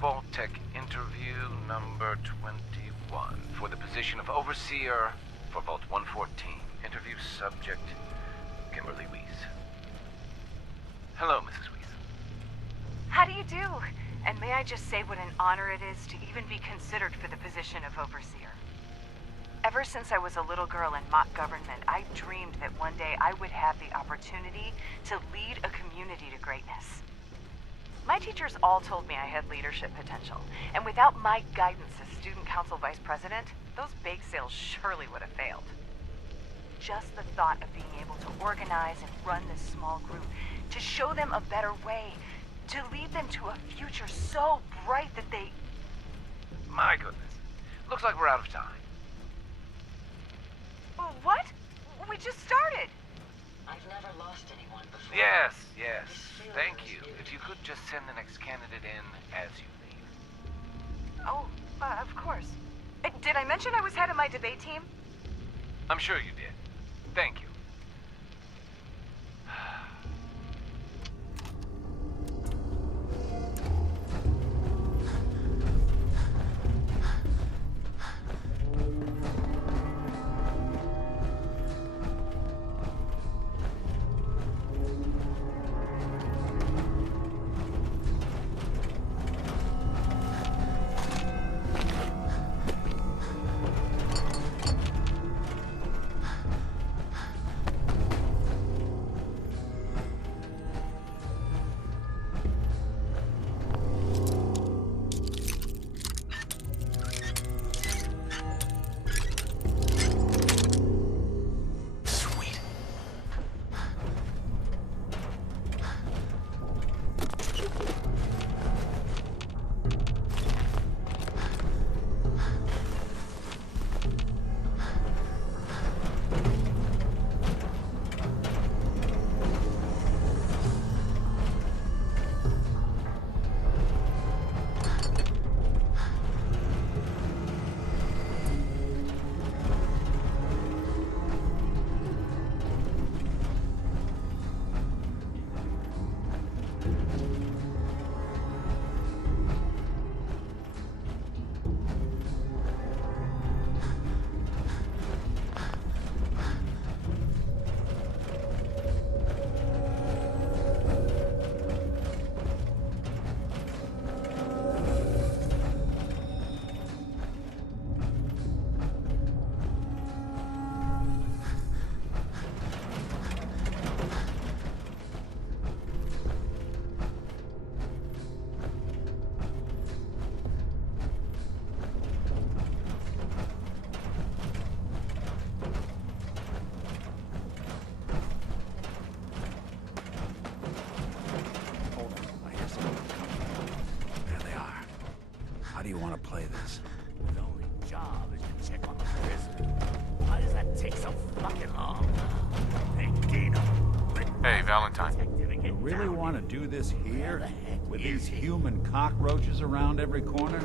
Vault-Tec interview number 21 for the position of Overseer for Vault 114. Interview subject, Kimberly Weiss. Hello, Mrs. Weiss. How do you do? And may I just say what an honor it is to even be considered for the position of Overseer. Ever since I was a little girl in mock government, I dreamed that one day I would have the opportunity to lead a community to greatness. My teachers all told me I had leadership potential, and without my guidance as student council vice president, those bake sales surely would have failed. Just the thought of being able to organize and run this small group, to show them a better way, to lead them to a future so bright that they... My goodness. Looks like we're out of time. What? We just started. I've never lost anyone before. Yes. Thank you. If you could just send the next candidate in as you leave. Oh, of course. Did I mention I was head of my debate team? I'm sure you did. Thank you. do you want to play this? His only job is to check on the prisoner. Why does that take so fucking long? Hey, Dino. Hey, Valentine. You really want to do this here? With these human cockroaches around every corner?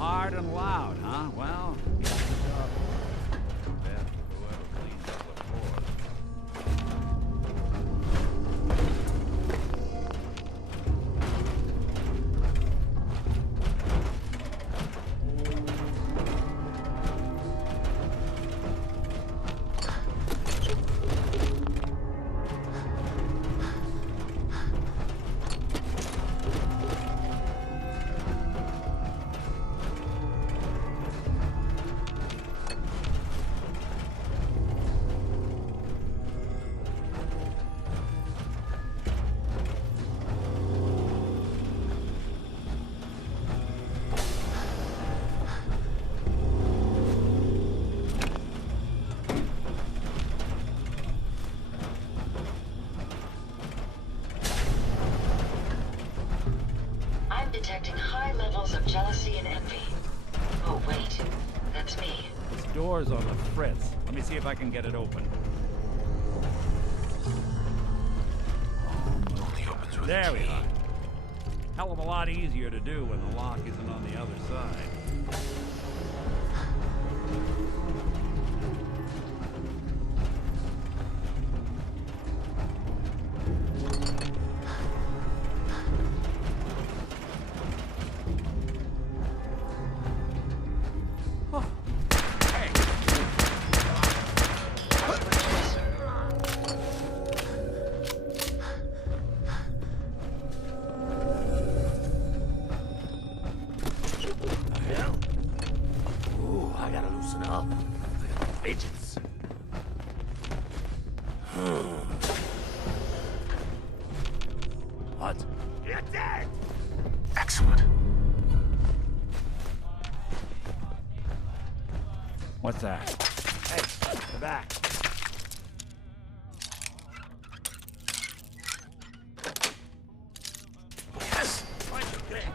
Hard and loud, huh? Well, get the job. Bad for whoever cleans up the floors. I'm detecting high levels of jealousy and envy. Oh, wait. That's me. This door's on the fritz. Let me see if I can get it open. Only opens with a There we key. are. Hell of a lot easier to do when the lock isn't on the other side. Hell? Ooh, I gotta loosen up. I got fidgets. What? You're dead! Excellent. What's that? Hey, come back. Yes! Find your bits.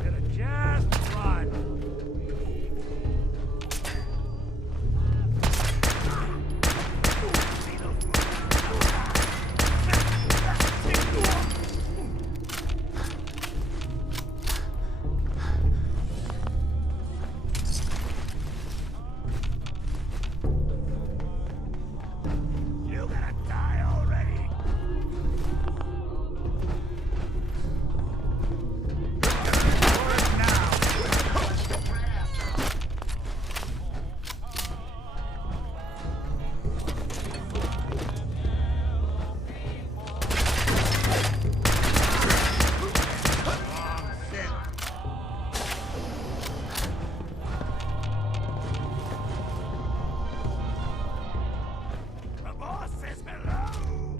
Should've just run. You gonna die already? The boss says hello!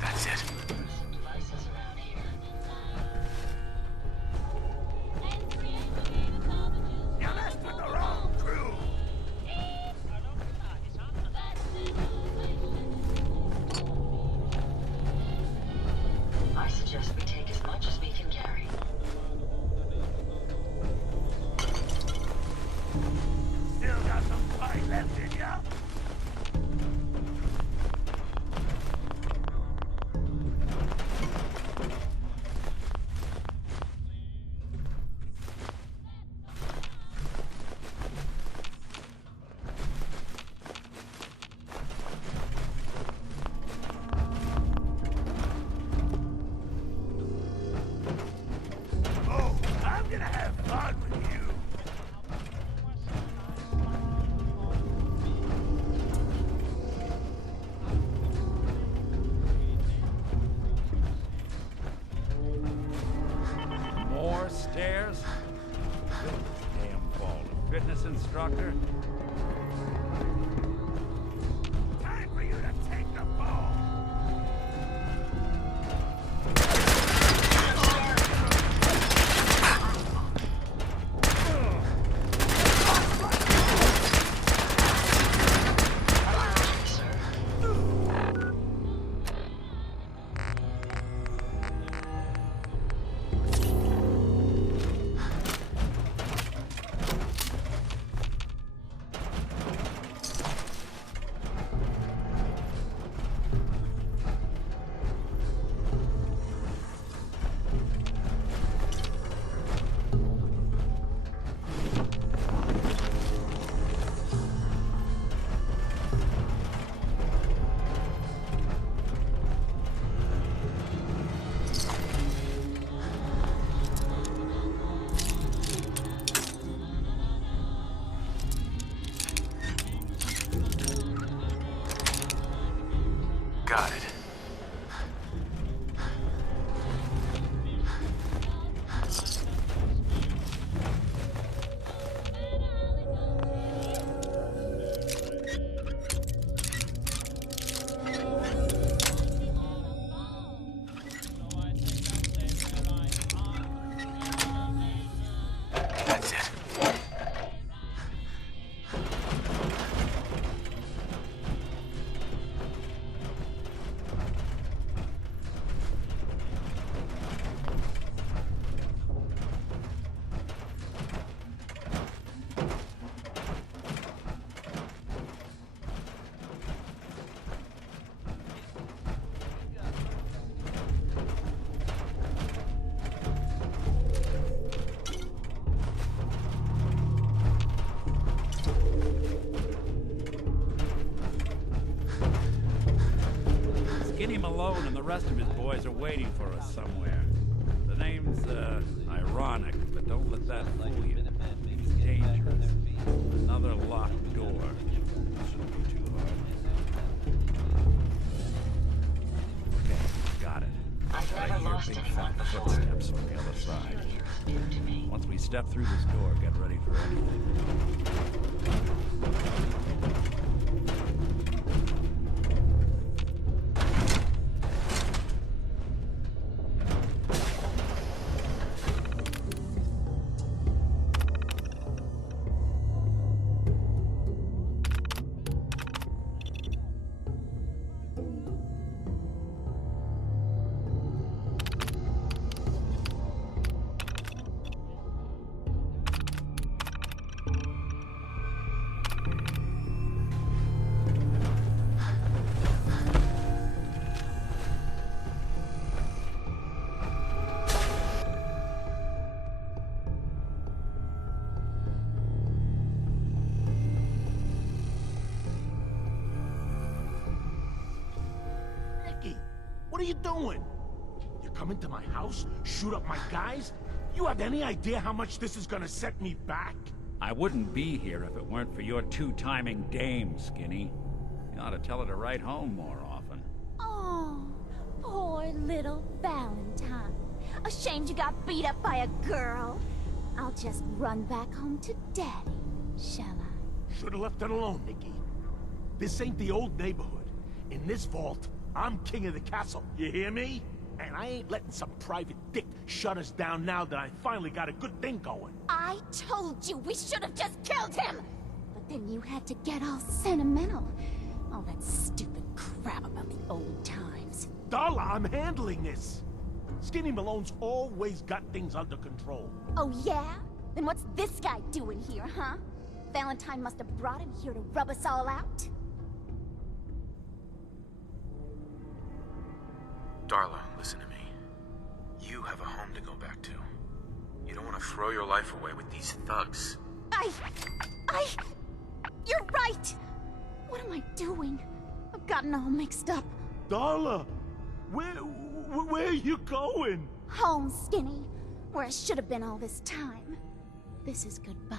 That's it. Devices around here. You messed with the wrong crew! I suggest we take as much as we can carry. Still got some fight left in ya? Oh, I'm gonna have fun with you! More stairs? You're damn fault. Fitness instructor? Time for you to take the fall! alone and the rest of his boys are waiting for us somewhere. The name's, ironic, but don't let that fool you. He's dangerous. Another locked door. Shouldn't be too hard. Okay, got it. I've Right never here, lost big anyone fat before. footsteps on the other side. New to me. Once we step through this door, get ready for anything. Nicky, what are you doing? You come into my house, shoot up my guys? You have any idea how much this is gonna set me back? I wouldn't be here if it weren't for your two-timing dame, Skinny. You ought to tell her to write home more often. Oh, poor little Valentine. Ashamed you got beat up by a girl. I'll just run back home to Daddy, shall I? Should've left it alone, Nicky. This ain't the old neighborhood. In this vault, I'm king of the castle, you hear me? And I ain't letting some private dick shut us down now that I finally got a good thing going. I told you we should have just killed him! But then you had to get all sentimental. All that stupid crap about the old times. Darla, I'm handling this. Skinny Malone's always got things under control. Oh yeah? Then what's this guy doing here, huh? Valentine must have brought him here to rub us all out? Darla, listen to me. You have a home to go back to. You don't want to throw your life away with these thugs. You're right! What am I doing? I've gotten all mixed up. Darla, where are you going? Home, Skinny, where I should have been all this time. This is goodbye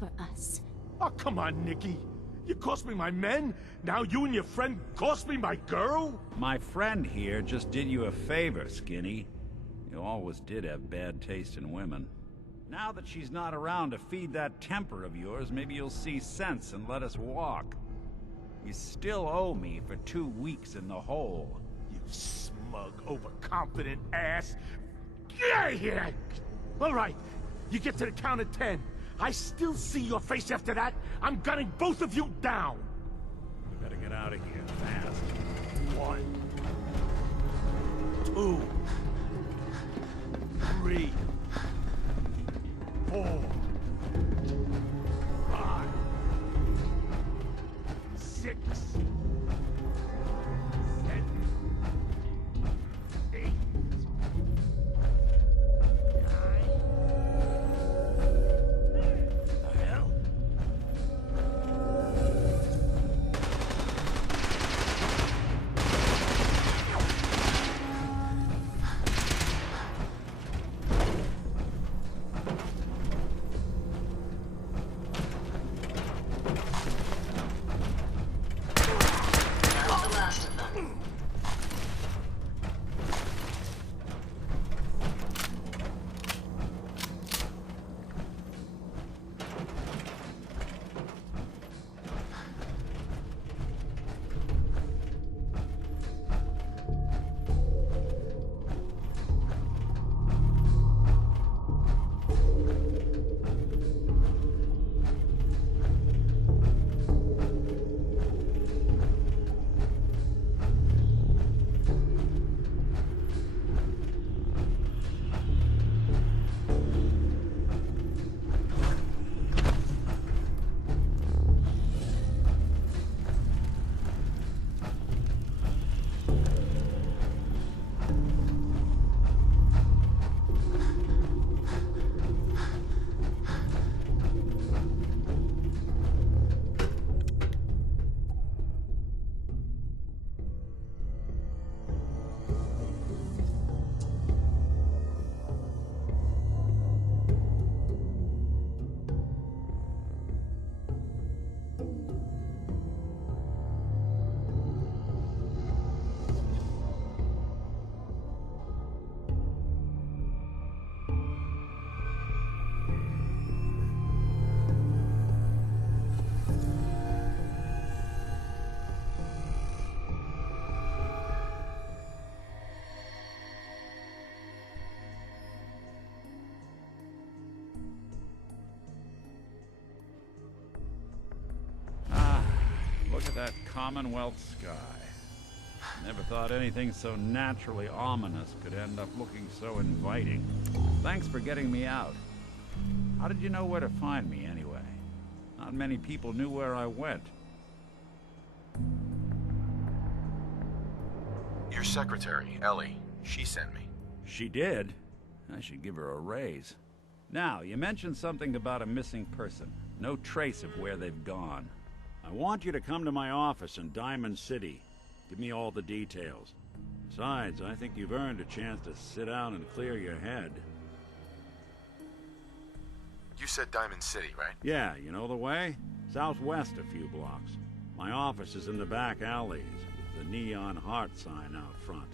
for us. Oh, come on, Nicky. You cost me my men, now you and your friend cost me my girl? My friend here just did you a favor, Skinny. You always did have bad taste in women. Now that she's not around to feed that temper of yours, maybe you'll see sense and let us walk. You still owe me for 2 weeks in the hole. You smug, overconfident ass. Get out of here! All right, you get to the count of 10. I still see your face after that. I'm gunning both of you down. We better get out of here fast. 1, 2, 3, 4, 5, 6, 7, 8, 9. The hell? at that Commonwealth sky. Never thought anything so naturally ominous could end up looking so inviting. Thanks for getting me out. How did you know where to find me, anyway? Not many people knew where I went. Your secretary, Ellie, she sent me. She did? I should give her a raise. Now, you mentioned something about a missing person. No trace of where they've gone. I want you to come to my office in Diamond City. Give me all the details. Besides, I think you've earned a chance to sit down and clear your head. You said Diamond City, right? Yeah, you know the way? Southwest a few blocks. My office is in the back alleys, with the neon heart sign out front.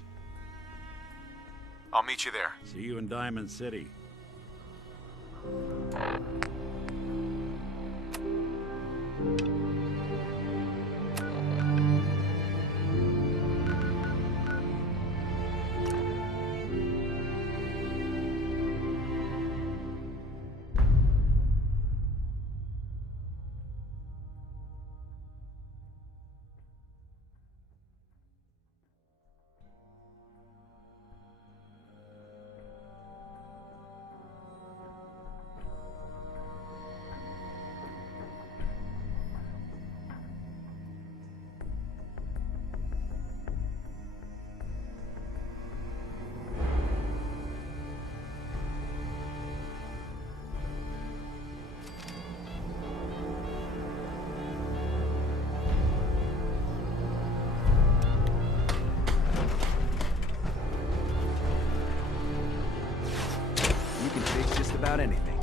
I'll meet you there. See you in Diamond City. About anything.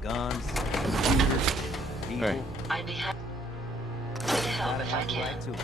Guns, computers, people. Hey. I'd be happy to help if I can. Tools.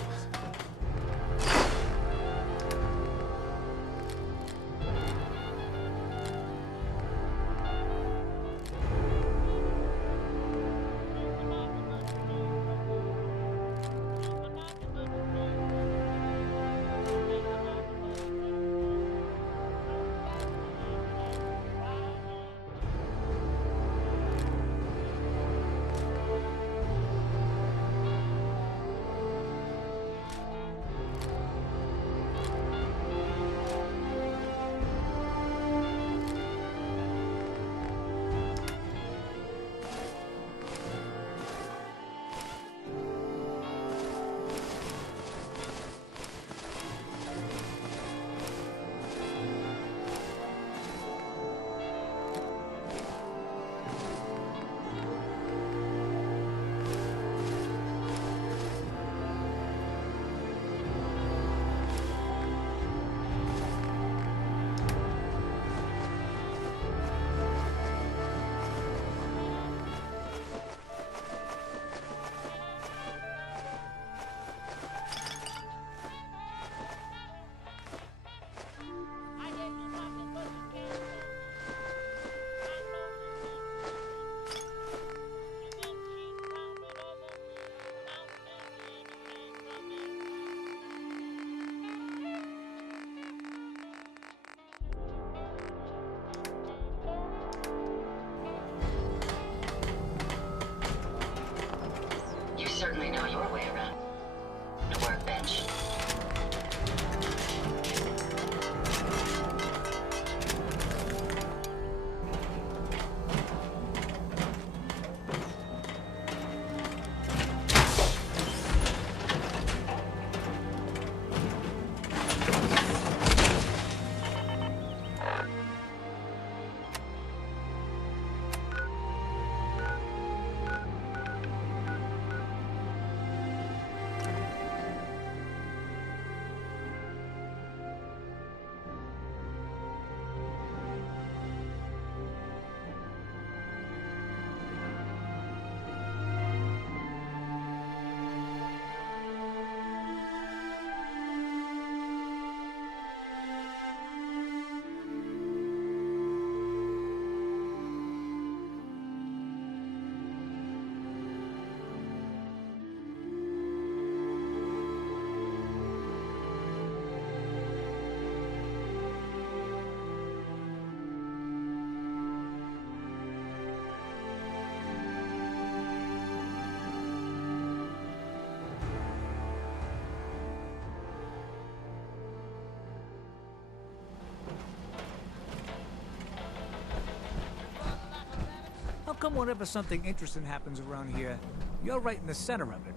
come whenever something interesting happens around here, you're right in the center of it?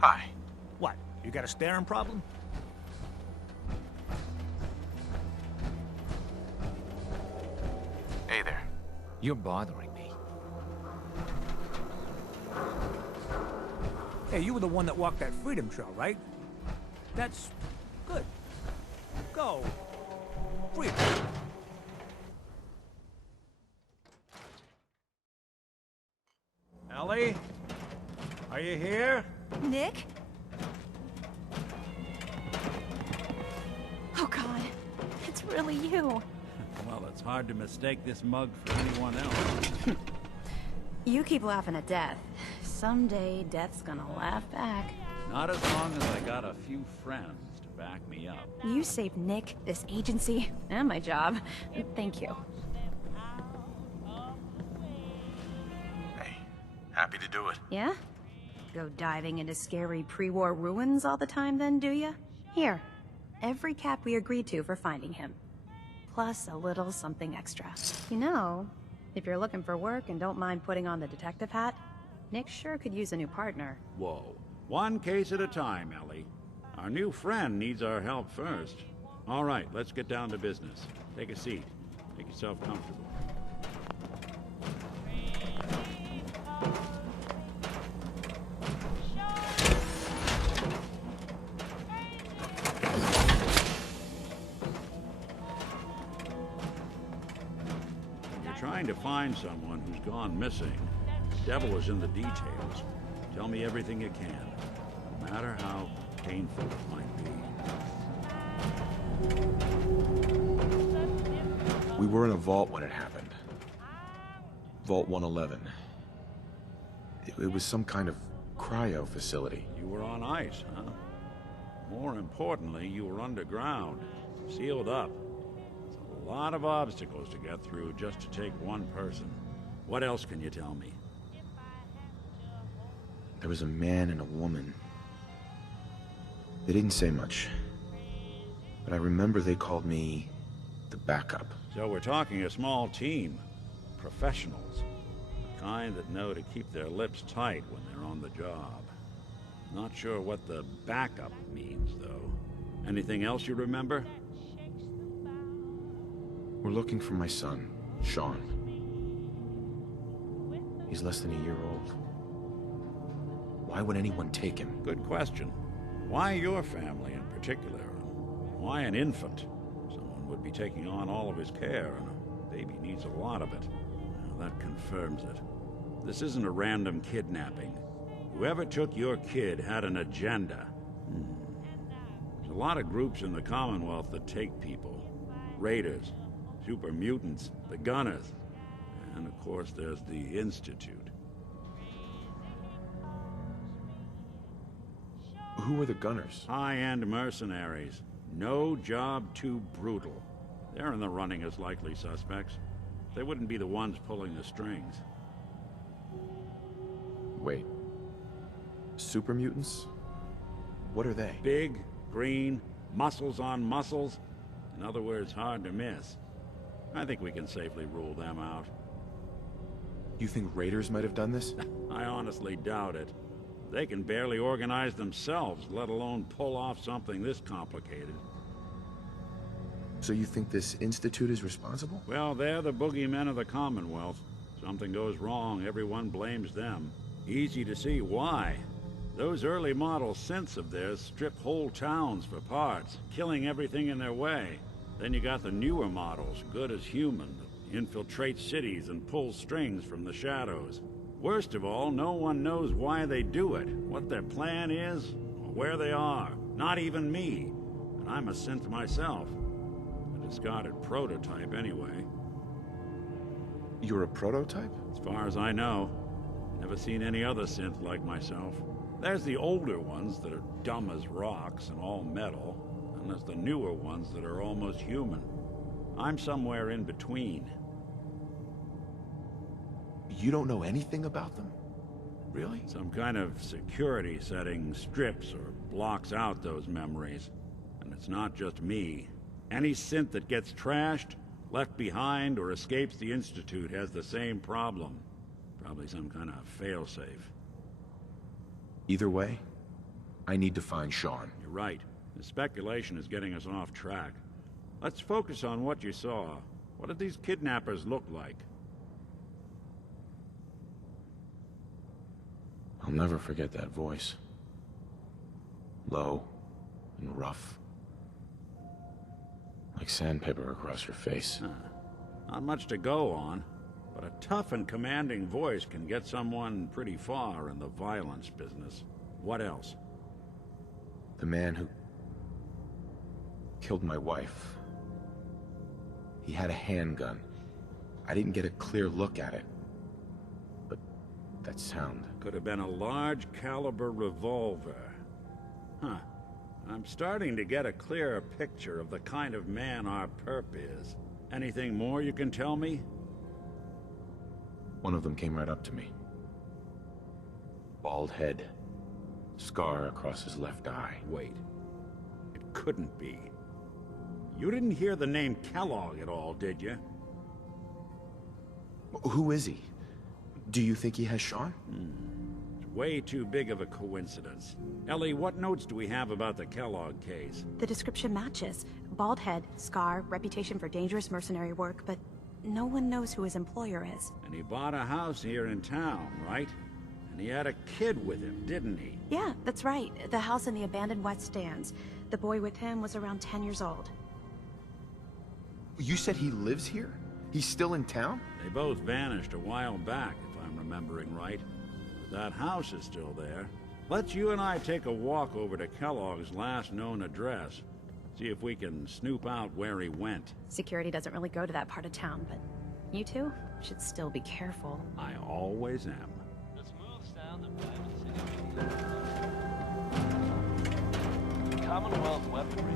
Hi. What, you got a staring problem? Hey there. You're bothering me. Hey, you were the one that walked that freedom trail, right? That's good. Go. Freedom. Ellie? Are you here? Nick? Oh God, it's really you. Well, it's hard to mistake this mug for anyone else. You keep laughing at death. Someday, death's gonna laugh back. Not as long as I got a few friends to back me up. You saved Nick, this agency, and my job. Thank you. Hey, happy to do it. Yeah? Go diving into scary pre-war ruins all the time then, do ya? Here, every cap we agreed to for finding him. Plus a little something extra. You know, if you're looking for work and don't mind putting on the detective hat, Nick sure could use a new partner. Whoa. One case at a time, Ellie. Our new friend needs our help first. All right, let's get down to business. Take a seat. Make yourself comfortable. You're trying to find someone who's gone missing. The devil is in the details. Tell me everything you can, no matter how painful it might be. We were in a vault when it happened. Vault 111. It was some kind of cryo facility. You were on ice, huh? More importantly, you were underground, sealed up. It's a lot of obstacles to get through just to take one person. What else can you tell me? There was a man and a woman. They didn't say much. But I remember they called me the backup. So we're talking a small team. Professionals. The kind that know to keep their lips tight when they're on the job. Not sure what the backup means, though. Anything else you remember? We're looking for my son, Sean. He's less than a year old. Why would anyone take him? Good question. Why your family in particular? Why an infant? Someone would be taking on all of his care, and a baby needs a lot of it. Well, that confirms it. This isn't a random kidnapping. Whoever took your kid had an agenda. There's a lot of groups in the Commonwealth that take people. Raiders, super mutants, the Gunners, and of course there's the Institute. Who were the Gunners? High-end mercenaries. No job too brutal. They're in the running as likely suspects. They wouldn't be the ones pulling the strings. Wait. Super mutants? What are they? Big, green, muscles on muscles. In other words, hard to miss. I think we can safely rule them out. You think raiders might have done this? I honestly doubt it. They can barely organize themselves, let alone pull off something this complicated. So you think this Institute is responsible? Well, they're the boogeymen of the Commonwealth. Something goes wrong, everyone blames them. Easy to see why. Those early model synths of theirs strip whole towns for parts, killing everything in their way. Then you got the newer models, good as human, that infiltrate cities and pull strings from the shadows. Worst of all, no one knows why they do it, what their plan is, or where they are. Not even me. And I'm a synth myself. A discarded prototype, anyway. You're a prototype? As far as I know. Never seen any other synth like myself. There's the older ones that are dumb as rocks and all metal, and there's the newer ones that are almost human. I'm somewhere in between. You don't know anything about them? Really? Some kind of security setting strips or blocks out those memories. And it's not just me. Any synth that gets trashed, left behind, or escapes the Institute has the same problem. Probably some kind of failsafe. Either way, I need to find Sean. You're right. The speculation is getting us off track. Let's focus on what you saw. What did these kidnappers look like? I'll never forget that voice. Low and rough. Like sandpaper across your face. Not much to go on, but a tough and commanding voice can get someone pretty far in the violence business. What else? The man who killed my wife. He had a handgun. I didn't get a clear look at it. But that sound... Could have been a large caliber revolver. Huh. I'm starting to get a clearer picture of the kind of man our perp is. Anything more you can tell me? One of them came right up to me. Bald head. Scar across his left eye. Wait. It couldn't be. You didn't hear the name Kellogg at all, did you? Who is he? Do you think he has Sean? It's way too big of a coincidence. Ellie, what notes do we have about the Kellogg case? The description matches. Bald head, scar, reputation for dangerous mercenary work, but no one knows who his employer is. And he bought a house here in town, right? And he had a kid with him, didn't he? Yeah, that's right. The house in the abandoned West Stands. The boy with him was around 10 years old. You said he lives here? He's still in town? They both vanished a while back, if I'm remembering right. But that house is still there. Let's you and I take a walk over to Kellogg's last known address. See if we can snoop out where he went. Security doesn't really go to that part of town, but you two should still be careful. I always am. The smooth sound of diamond singing. Commonwealth weaponry.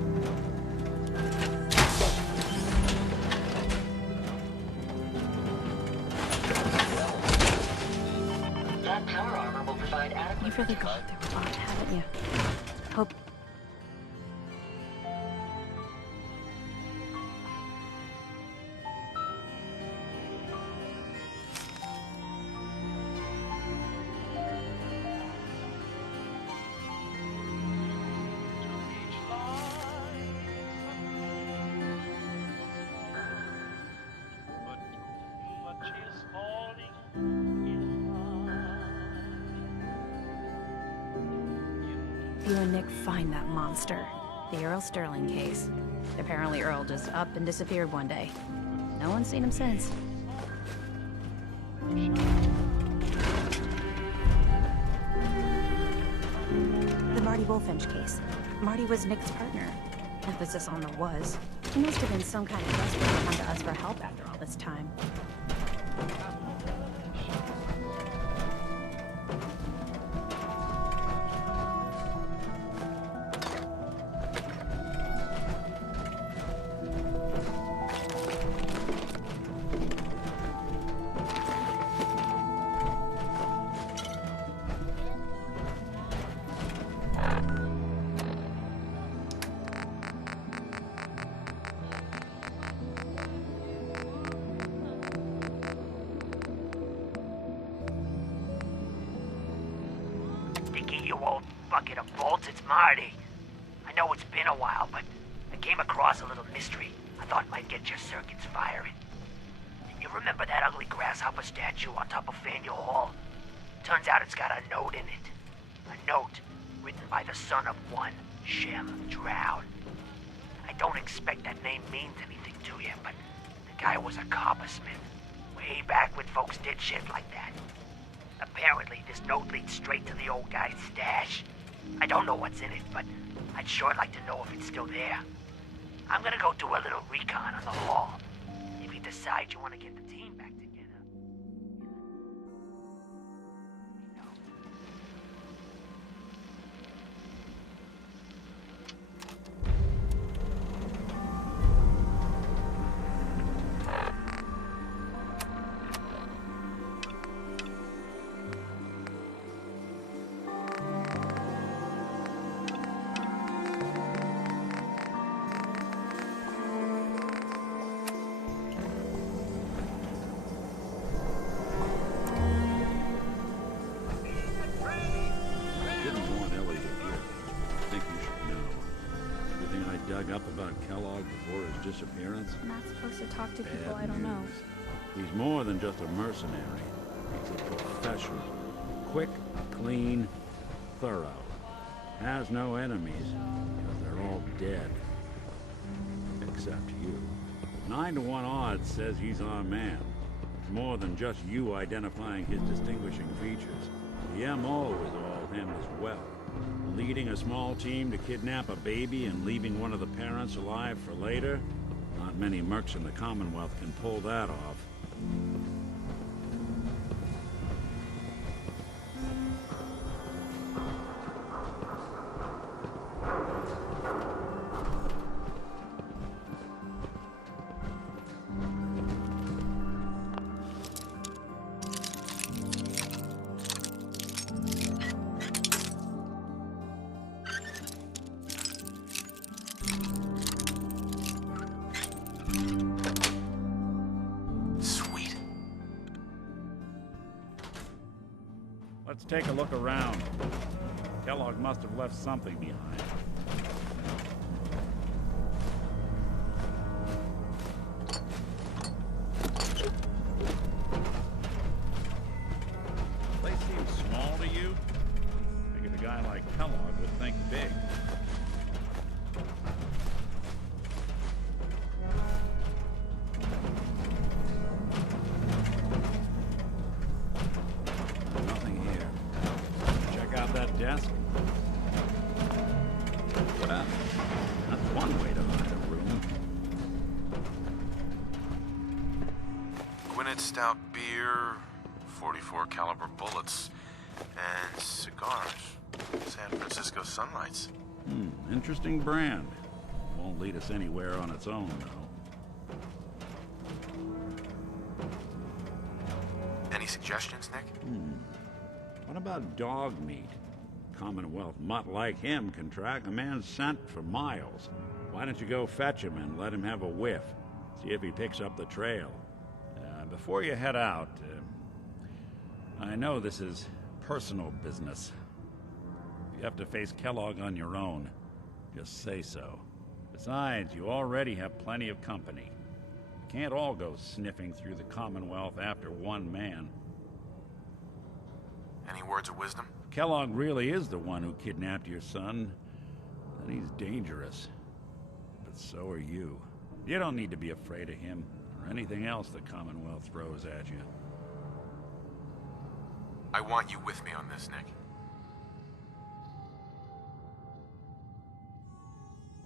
That power armor will provide adequate... You've really gone through a lot, haven't you? Hope... You and Nick find that monster. The Earl Sterling case. Apparently Earl just up and disappeared one day. No one's seen him since. The Marty Bullfinch case. Marty was Nick's partner. Emphasis on the was. He must have been some kind of desperate to come to us for help after all this time. You old bucket of bolts, it's Marty. I know it's been a while, but I came across a little mystery I thought might get your circuits firing. You remember that ugly grasshopper statue on top of Faneuil Hall? Turns out it's got a note in it. A note written by the son of one Shem Drown. I don't expect that name means anything to you, but the guy was a coppersmith. Way back when folks did shit like that. Apparently, this note leads straight to the old guy's stash. I don't know what's in it, but I'd sure like to know if it's still there. I'm gonna go do a little recon on the hall. If you decide you want to get the team back together... I'm not supposed to talk to people Bad I don't know. news. He's more than just a mercenary. He's a professional. Quick, clean, thorough. Has no enemies, because they're all dead. Except you. 9 to 1 odds says he's our man. It's more than just you identifying his distinguishing features. The MO is all him as well. Leading a small team to kidnap a baby and leaving one of the parents alive for later? Not many mercs in the Commonwealth can pull that off. Sweet. Let's take a look around. Kellogg must have left something behind. Place seems small to you? Figured a guy like Kellogg would think big. Nothing here. Check out that desk. Well, that's one way to hide a room. Gwinnett stout beer, 44 caliber bullets, and cigars. San Francisco Sunlights. Interesting brand. Won't lead us anywhere on its own, though. Any suggestions, Nick? What about dog meat? Commonwealth mutt like him can track a man's scent for miles. Why don't you go fetch him and let him have a whiff? See if he picks up the trail. Before you head out, I know this is personal business. If you have to face Kellogg on your own, just say so. Besides, you already have plenty of company. Can't all go sniffing through the Commonwealth after one man. Any words of wisdom? Kellogg really is the one who kidnapped your son. And he's dangerous. But so are you. You don't need to be afraid of him, or anything else the Commonwealth throws at you. I want you with me on this, Nick.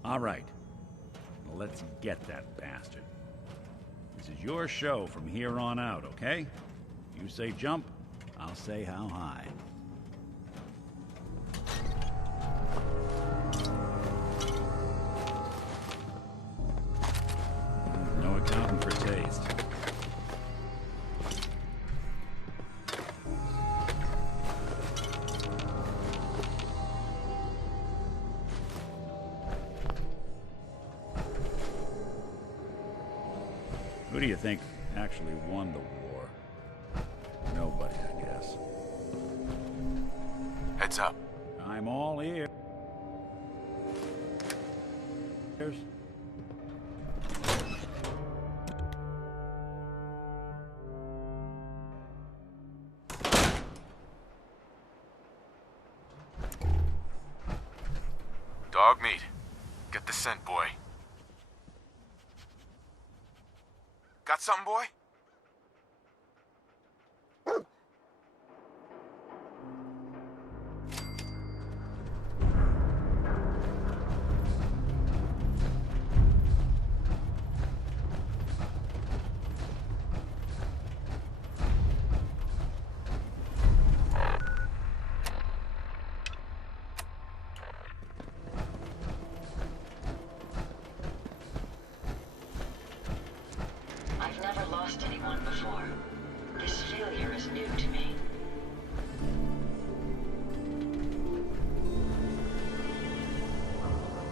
All right. Well, let's get that bastard. This is your show from here on out, okay? You say jump, I'll say how high. No accounting for taste. Who do you think actually won the war? Nobody, I guess. Heads up. I'm all ears. Dog meat. Get the scent, boy. Got something, boy? I've never lost anyone before. This failure is new to me.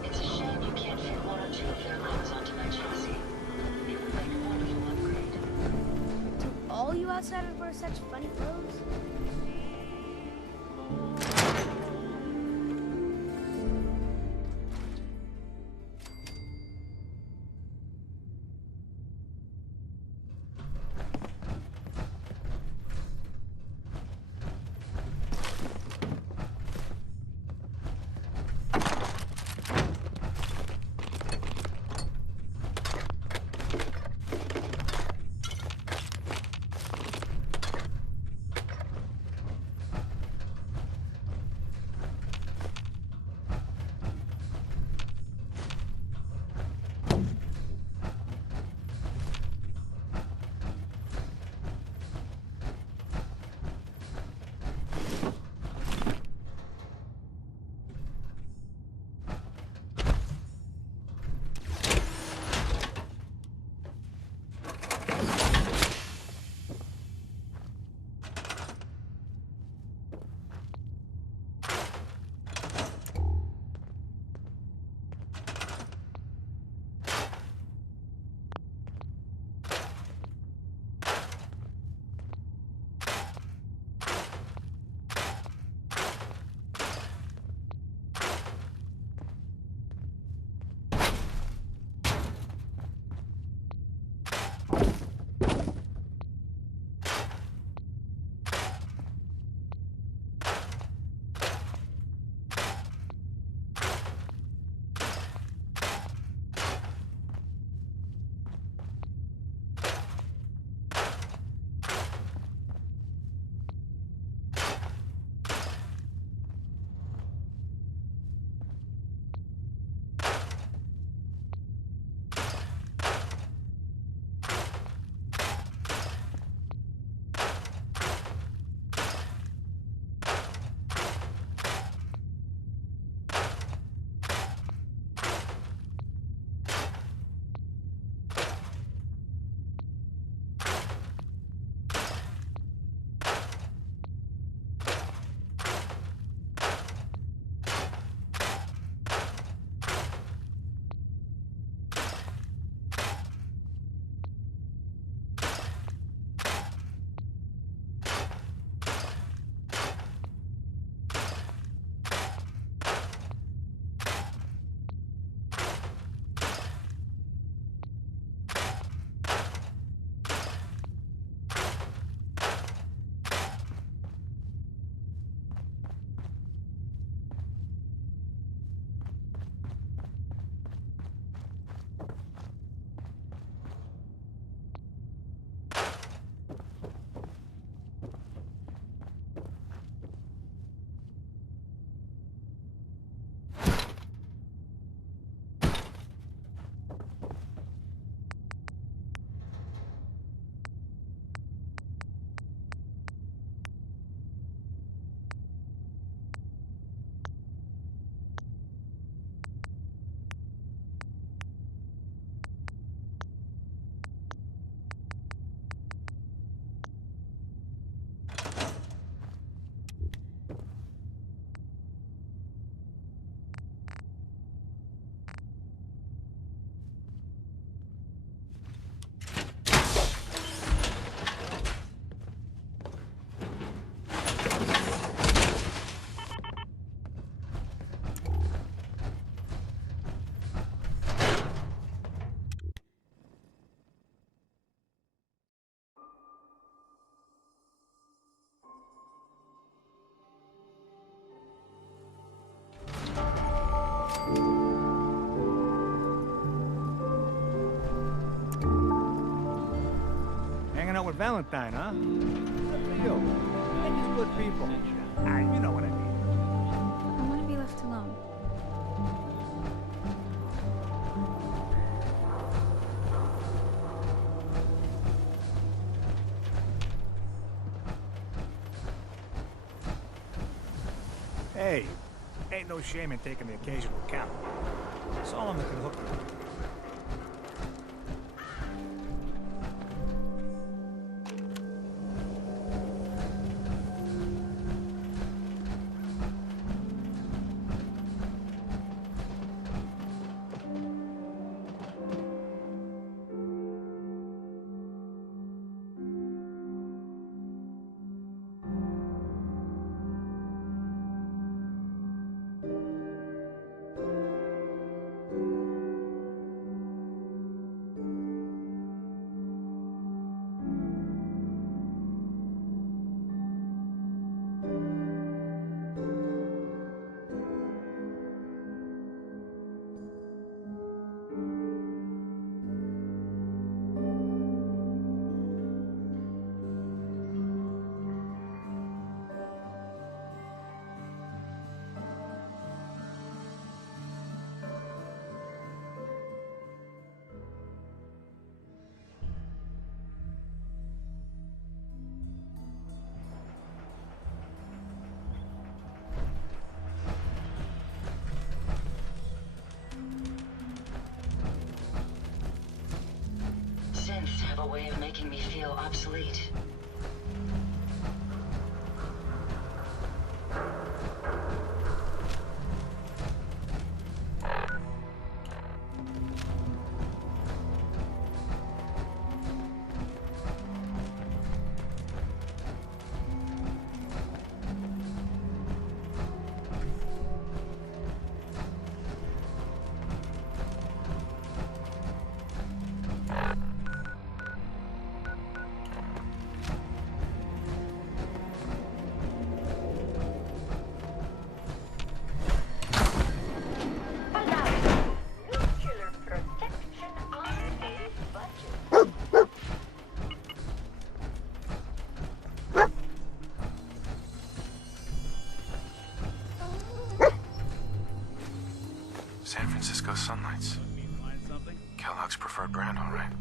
It's a shame you can't fit one or two of their limbs onto my chassis. It would make a wonderful upgrade. Do all you outsiders wear such funny clothes? Valentine, huh? Good for you. And these good people. Ah, you know what I mean. I want to be left alone. Hey, ain't no shame in taking the occasional count. Someone that can hook you. Synths have a way of making me feel obsolete. San Francisco Sunlights. Kellogg's preferred brand, all right.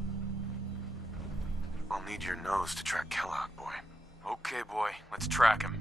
I'll need your nose to track Kellogg, boy. Okay, boy. Let's track him.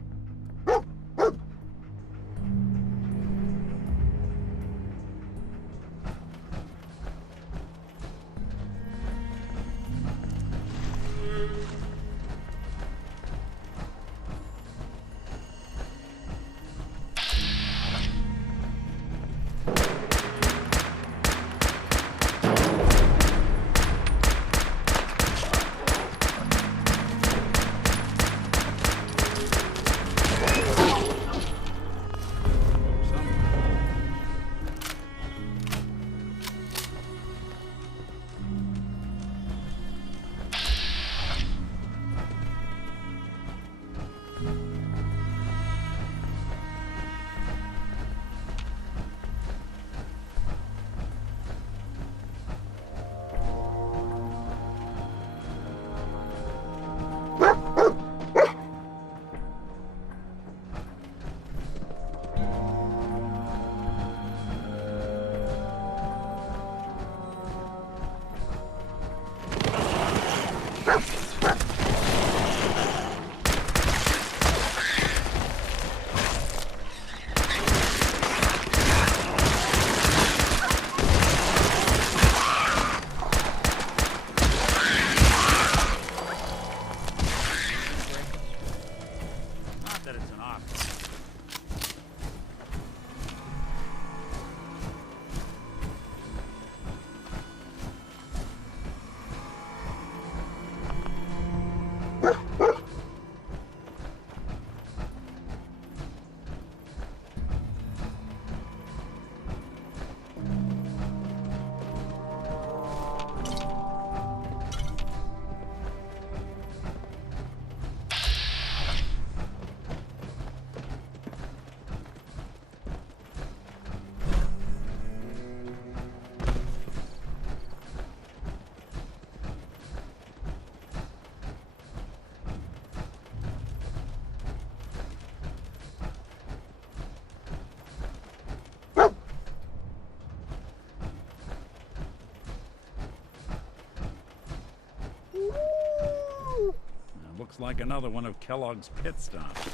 Looks like another one of Kellogg's pit stops.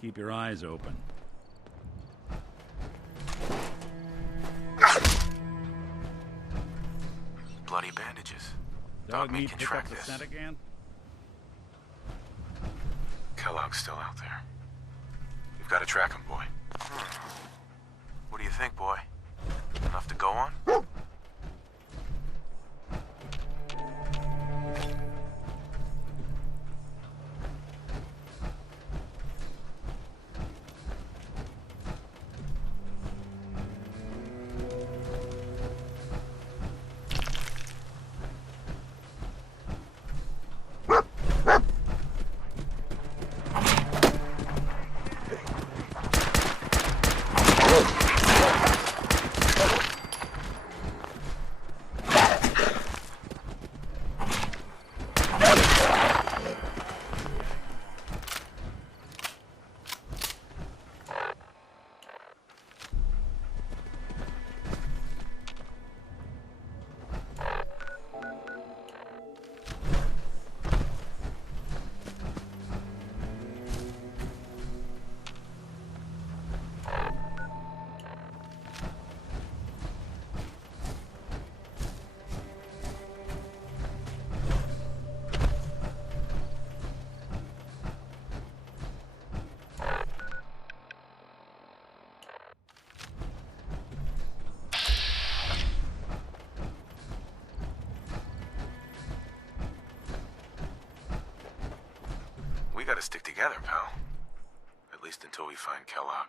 Keep your eyes open. Bloody bandages. Dog meat meat can pick track up the this. scent again? Kellogg's still out there. We've got to track him, boy. What do you think, boy? Enough to go on? We gotta stick together, pal. At least until we find Kellogg.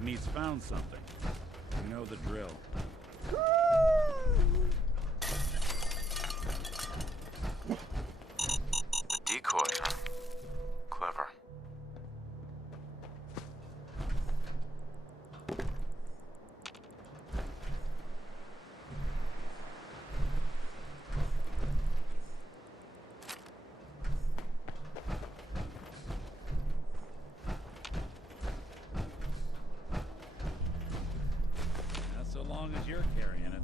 Meat's found something. You know the drill. A decoy, huh? Clever. So long as you're carrying it.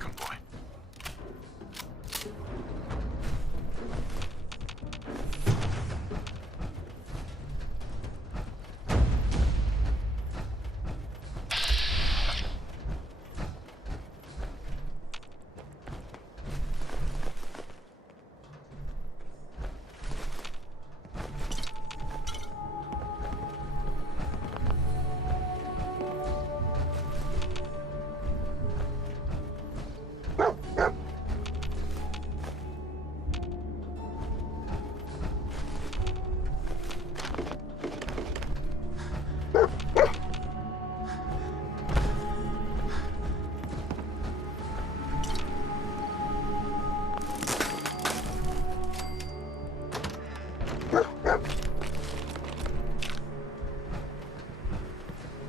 track him, boy.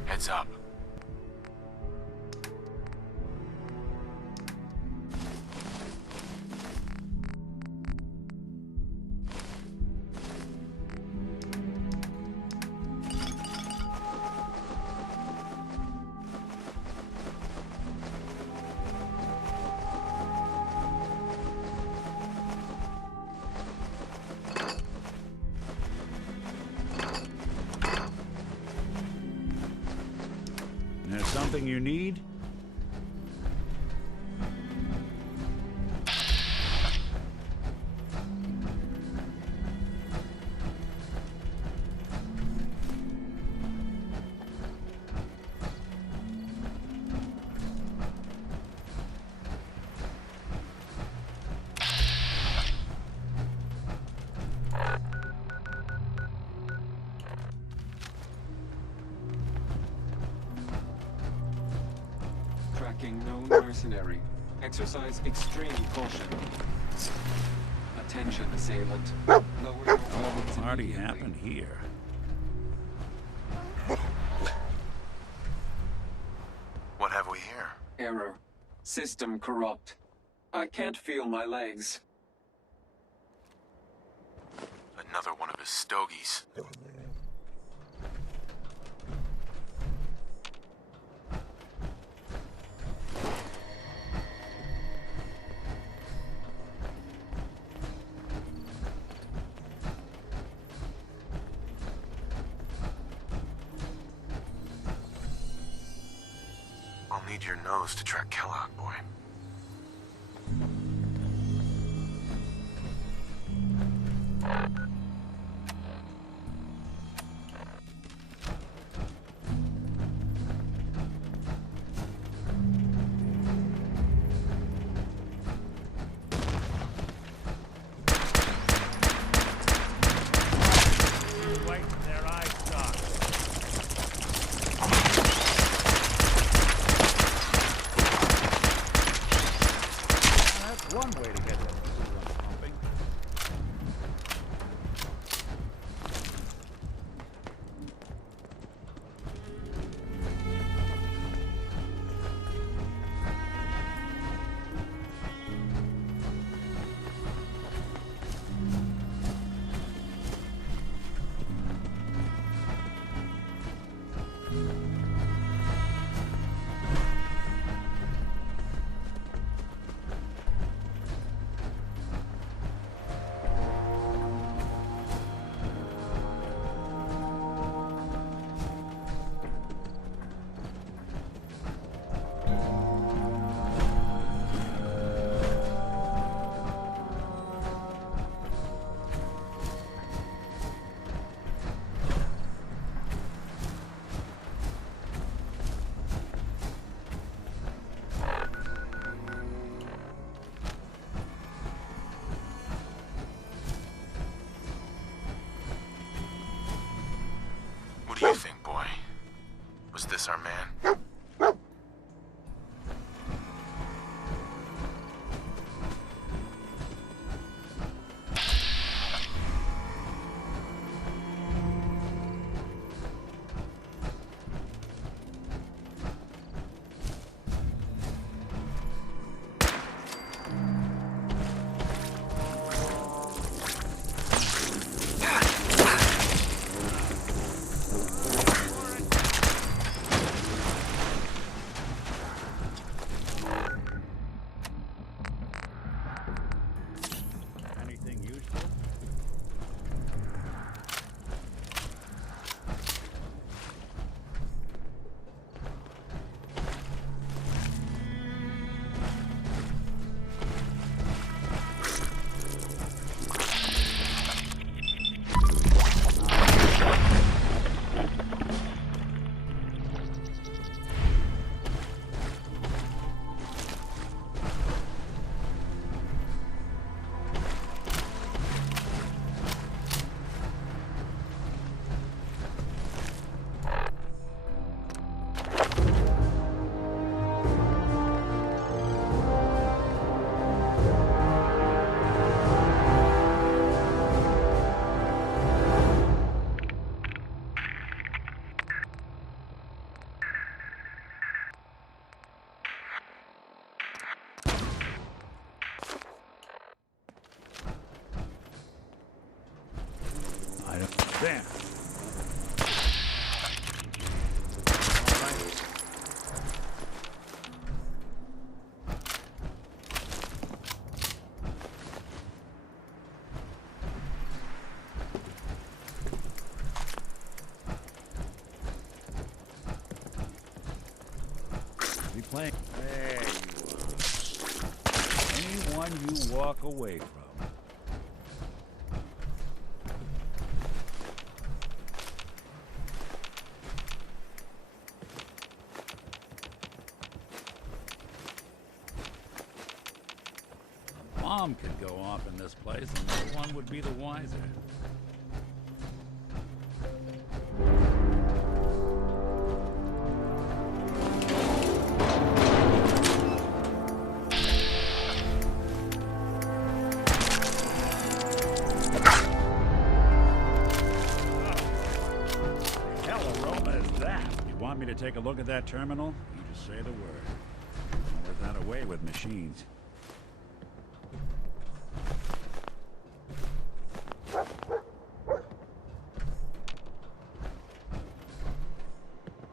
Heads up. There's something you need? Tracking known mercenary. Exercise extreme caution. Attention, assailant. Lower your weapons Party immediately. happened here. What have we here? Error. System corrupt. I can't feel my legs. Another one of his stogies. I'll need your nose to track Kellogg, boy. Wait, their eyes stop. That's one way to get them pumping. What do you think, boy? Was this our man? There. Be playing. There you are. Anyone you walk away from. A bomb could go off in this place, and no one would be the wiser. Want me to take a look at that terminal? You just say the word. Not worth that away with machines.